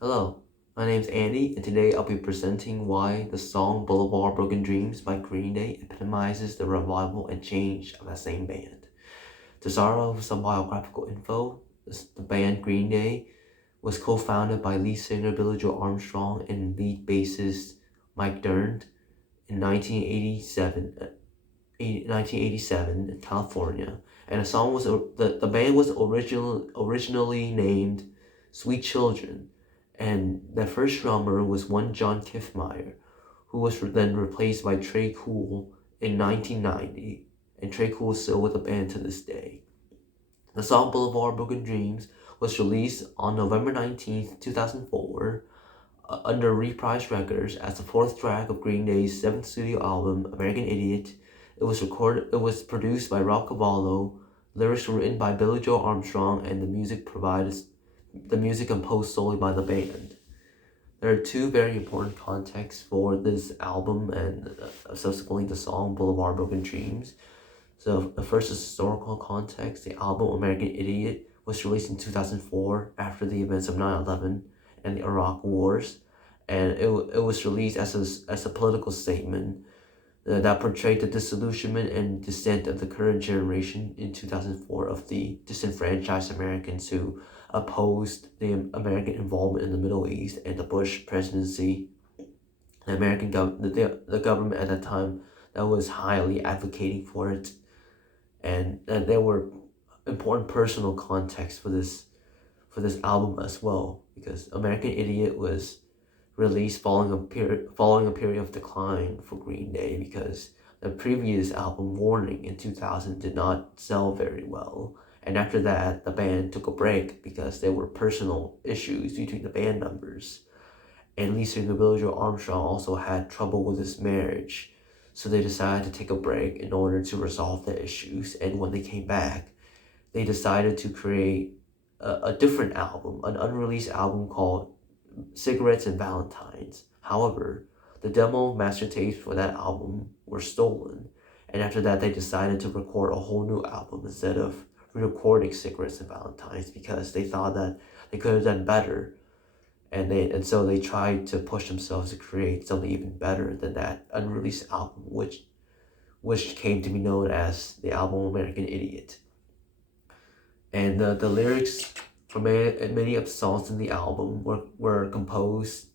Hello, my name's Andy, and today I'll be presenting why the song Boulevard Broken Dreams by Green Day epitomizes the revival and change of that same band. To start off with some biographical info, the band Green Day was co-founded by lead singer Billy Joe Armstrong and lead bassist Mike Dirnt in 1987 in California, and the band was originally named Sweet Children, and their first drummer was one John Kiffmeyer, who was then replaced by Trey Cool in 1990, and Trey Cool is still with the band to this day. The song Boulevard Broken Dreams was released on November 19th, 2004, under Reprise Records as the fourth track of Green Day's seventh studio album, American Idiot. It was produced by Rob Cavallo, lyrics were written by Billy Joe Armstrong, and the music composed solely by the band. There are two very important contexts for this album and subsequently the song Boulevard Broken Dreams. So the first is historical context. The album American Idiot was released in 2004 after the events of 9/11 and the Iraq Wars, and it was released as a political statement that portrayed the disillusionment and dissent of the current generation in 2004 of the disenfranchised Americans who opposed the American involvement in the Middle East and the Bush presidency. The government at that time that was highly advocating for it, and there were important personal contexts for this album as well, because American Idiot was released following a period of decline for Green Day, because the previous album Warning in 2000 did not sell very well, and after that the band took a break because there were personal issues between the band members, and lead singer Billy Joe Armstrong also had trouble with his marriage, so they decided to take a break in order to resolve the issues. And when they came back, they decided to create a different album, an unreleased album called Cigarettes and Valentines. However, the demo master tapes for that album were stolen, and after that they decided to record a whole new album instead of re-recording Cigarettes and Valentines, because they thought that they could have done better, and so they tried to push themselves to create something even better than that unreleased album, which came to be known as the album American Idiot. And the lyrics for many of the songs in the album were composed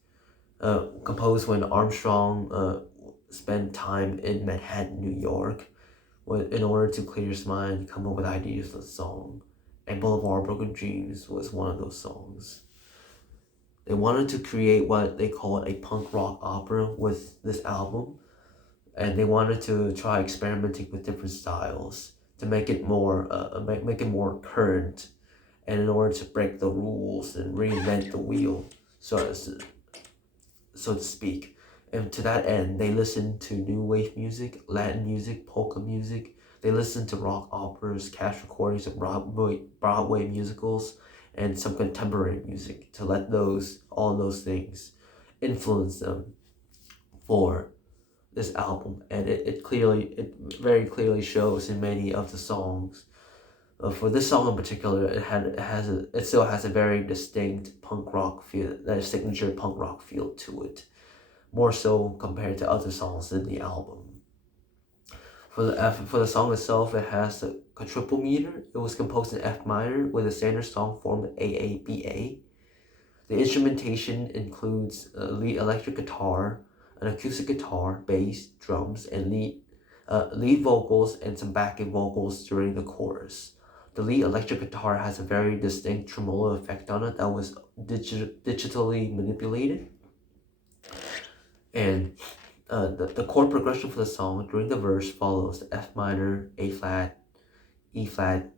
when Armstrong spent time in Manhattan, New York, in order to clear his mind and come up with ideas for the song. And Boulevard Broken Dreams was one of those songs. They wanted to create what they called a punk rock opera with this album, and they wanted to try experimenting with different styles to make it more current, and in order to break the rules and reinvent the wheel, so to speak. And to that end, they listened to new wave music, Latin music, polka music. They listened to rock operas, cast recordings of Broadway musicals, and some contemporary music to let all those things influence them for this album. And it very clearly shows in many of the songs. For this song in particular, it still has a very distinct punk rock feel, that signature punk rock feel to it, more so compared to other songs in the album. For the song itself, it has a triple meter. It was composed in F minor with a standard song form AABA. The instrumentation includes a lead electric guitar, an acoustic guitar, bass, drums, and lead vocals and some backing vocals during the chorus. The lead electric guitar has a very distinct tremolo effect on it that was digitally manipulated. And the chord progression for the song during the verse follows the F minor, A flat, E flat,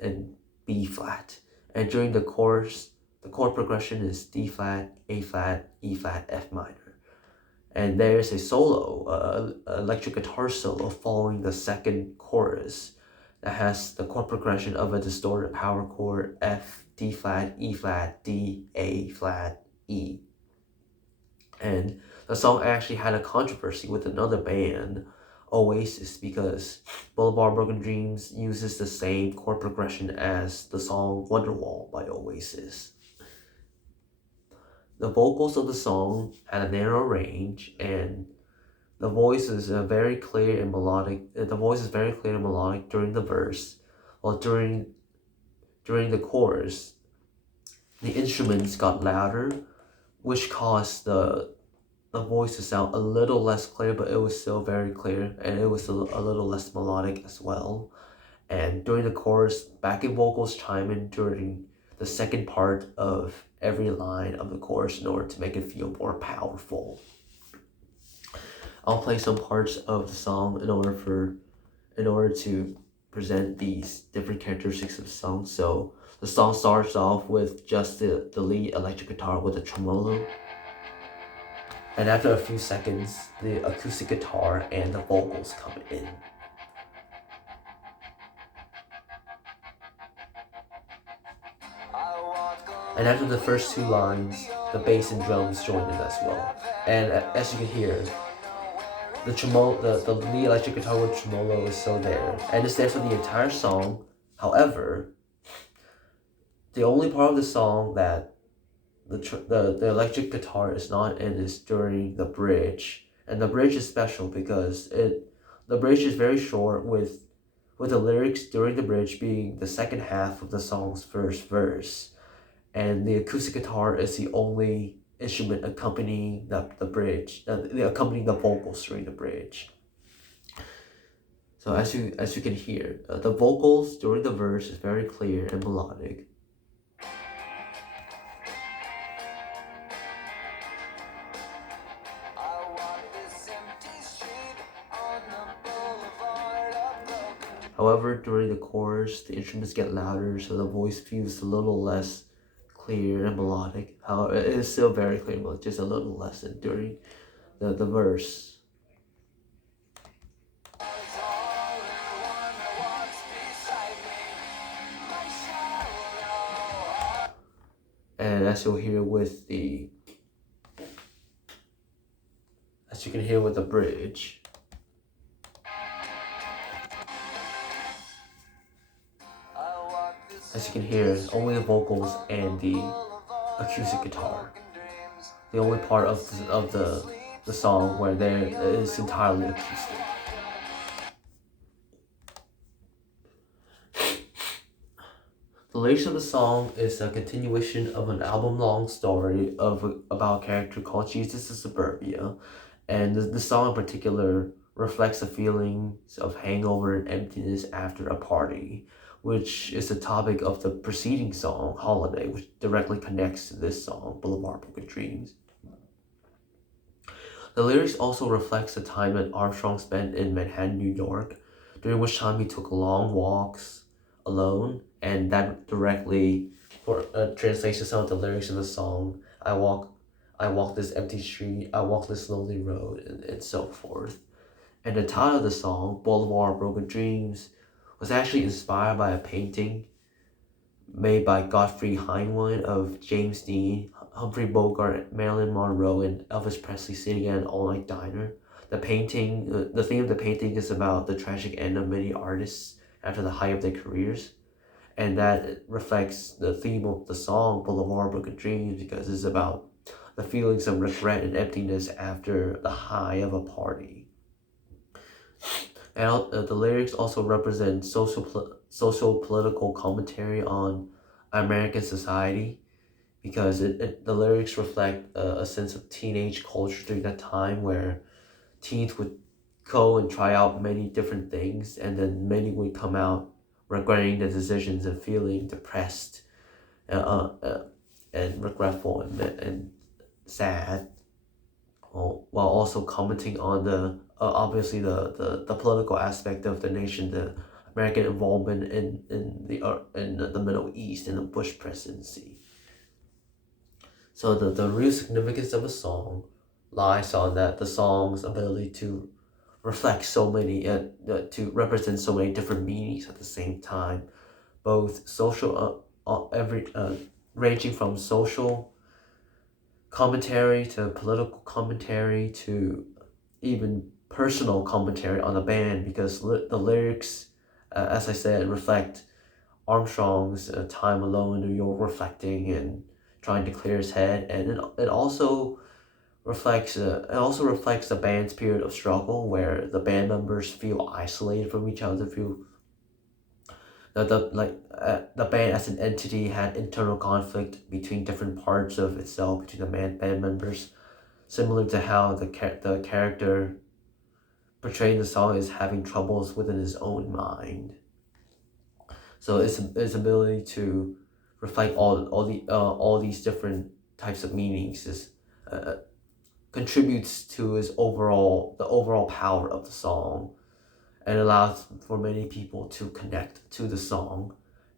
and B flat. And during the chorus, the chord progression is D flat, A flat, E flat, F minor. And there's a solo, electric guitar solo following the second chorus that has the chord progression of a distorted power chord F, D flat, E flat, D, A flat, E. And the song actually had a controversy with another band, Oasis, because Boulevard Broken Dreams uses the same chord progression as the song Wonderwall by Oasis. the vocals of the song had a narrow range, and the voice is very clear and melodic. The voice is very clear and melodic during the verse, while during the chorus, the instruments got louder, which caused the voice to sound a little less clear, but it was still very clear, and it was a little less melodic as well. And during the chorus, backing vocals chime in during the second part of every line of the chorus in order to make it feel more powerful. I'll play some parts of the song in order to present these different characteristics of the song. So the song starts off with just the lead electric guitar with a tremolo. And after a few seconds, the acoustic guitar and the vocals come in. And after the first two lines, the bass and drums join in as well. And as you can hear, the lead electric guitar with tremolo is still there, and it's there for the entire song. However, the only part of the song that the electric guitar is not in is during the bridge, and the bridge is special because the bridge is very short, with the lyrics during the bridge being the second half of the song's first verse, and the acoustic guitar is the only instrument accompanying the bridge, accompanying the vocals during the bridge. So as you can hear, the vocals during the verse is very clear and melodic. However, during the chorus, the instruments get louder, so the voice feels a little less clear and melodic. However, it is still very clear, but just a little less than during the verse. And as you'll hear with as you can hear with the bridge, as you can hear, only the vocals and the acoustic guitar. The only part of the song where there is entirely acoustic. The lyrics of the song is a continuation of an album-long story about a character called Jesus of Suburbia, and the song in particular reflects the feelings of hangover and emptiness after a party, which is the topic of the preceding song, Holiday, which directly connects to this song, Boulevard Broken Dreams. The lyrics also reflects the time that Armstrong spent in Manhattan, New York, during which time he took long walks alone, and that directly translates to some of the lyrics of the song. I walk this empty street, I walk this lonely road, and so forth. And the title of the song, Boulevard Broken Dreams, was actually inspired by a painting made by Godfrey Heinlein of James Dean, Humphrey Bogart, Marilyn Monroe, and Elvis Presley sitting at an all-night diner. The theme of the painting is about the tragic end of many artists after the height of their careers, and that reflects the theme of the song Boulevard Broken Dreams, because it's about the feelings of regret and emptiness after the high of a party. And the lyrics also represent social political commentary on American society, because the lyrics reflect a sense of teenage culture during that time where teens would go and try out many different things, and then many would come out regretting their decisions and feeling depressed and regretful and sad, while also commenting on the obviously the political aspect of the nation, the American involvement in the Middle East in the Bush presidency. So the real significance of a song lies on that the song's ability to reflect so many to represent so many different meanings at the same time, both social ranging from social commentary to political commentary to even personal commentary on the band, because the lyrics, as I said, reflect Armstrong's time alone in New York, reflecting and trying to clear his head, and it also reflects the band's period of struggle where the band members feel isolated from each other, feel the band as an entity had internal conflict between different parts of itself between the band members, similar to how the character portraying the song is having troubles within his own mind. So its ability to reflect all these different types of meanings is uh, contributes to the overall power of the song, and allows for many people to connect to the song.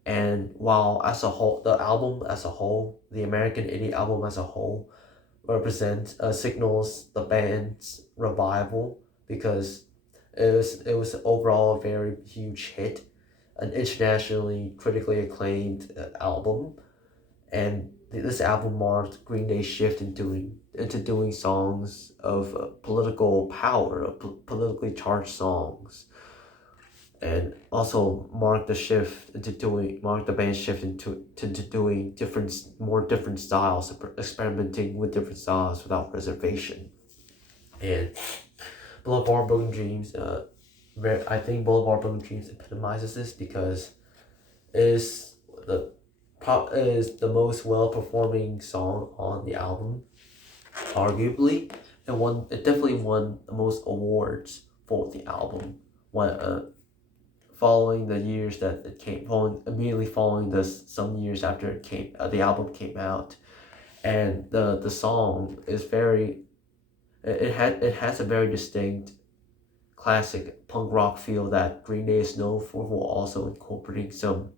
And while as a whole, the album as a whole, the American Idiot album as a whole, represents signals the band's revival, because it was overall a very huge hit, an internationally critically acclaimed album, and this album marked Green Day's shift into doing songs of political power, of politically charged songs, and also marked the band's shift into doing different styles, experimenting with different styles without reservation. And Boulevard Broken Dreams, I think Boulevard Broken Dreams epitomizes this, because it is the most well performing song on the album, arguably. It definitely won the most awards for the album. Following the years that it came, immediately following this, some years after the album came out, and the song is it has a very distinct classic punk rock feel that Green Day is known for, while also incorporating some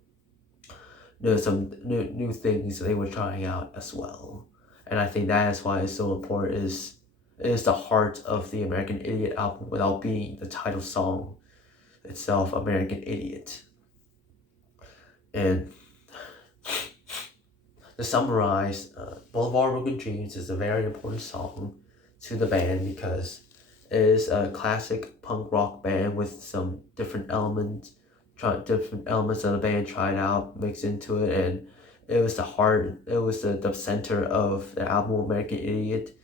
new things they were trying out as well. And I think that is why it's so important. It is the heart of the American Idiot album without being the title song itself, American Idiot. And to summarize, Boulevard Broken Dreams is a very important song to the band, because it is a classic punk rock band with some different elements that the band tried out, mixed into it, and it was the center of the album American Idiot,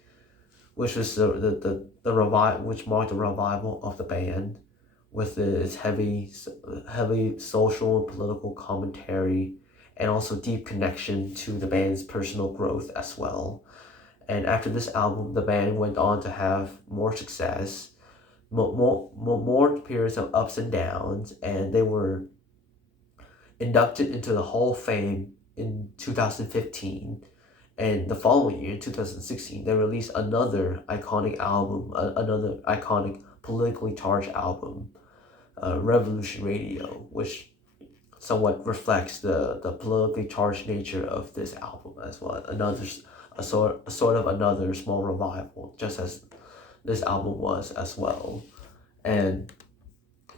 which was which marked the revival of the band, with its heavy social and political commentary, and also deep connection to the band's personal growth as well. And after this album, the band went on to have more success, more periods of ups and downs, and they were inducted into the Hall of Fame in 2015. And the following year, in 2016, they released another iconic album, another iconic politically charged album, Revolution Radio, which somewhat reflects the politically charged nature of this album as well. A sort of another small revival, just as this album was as well. And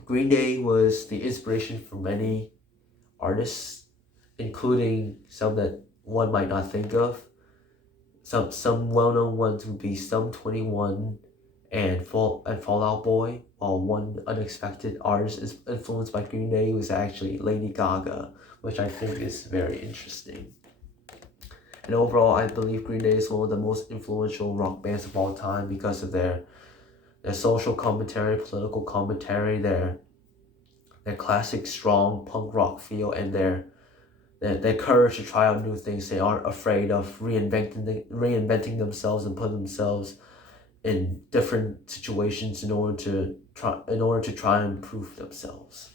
Green Day was the inspiration for many artists, including some that one might not think of. Some well-known ones would be Sum 21 and Fall Out Boy, while one unexpected artist is influenced by Green Day was actually Lady Gaga, which I think is very interesting. And overall, I believe Green Day is one of the most influential rock bands of all time, because of their social commentary, political commentary, their classic strong punk rock feel, and their courage to try out new things. They aren't afraid of reinventing themselves and put themselves in different situations in order to try and improve themselves.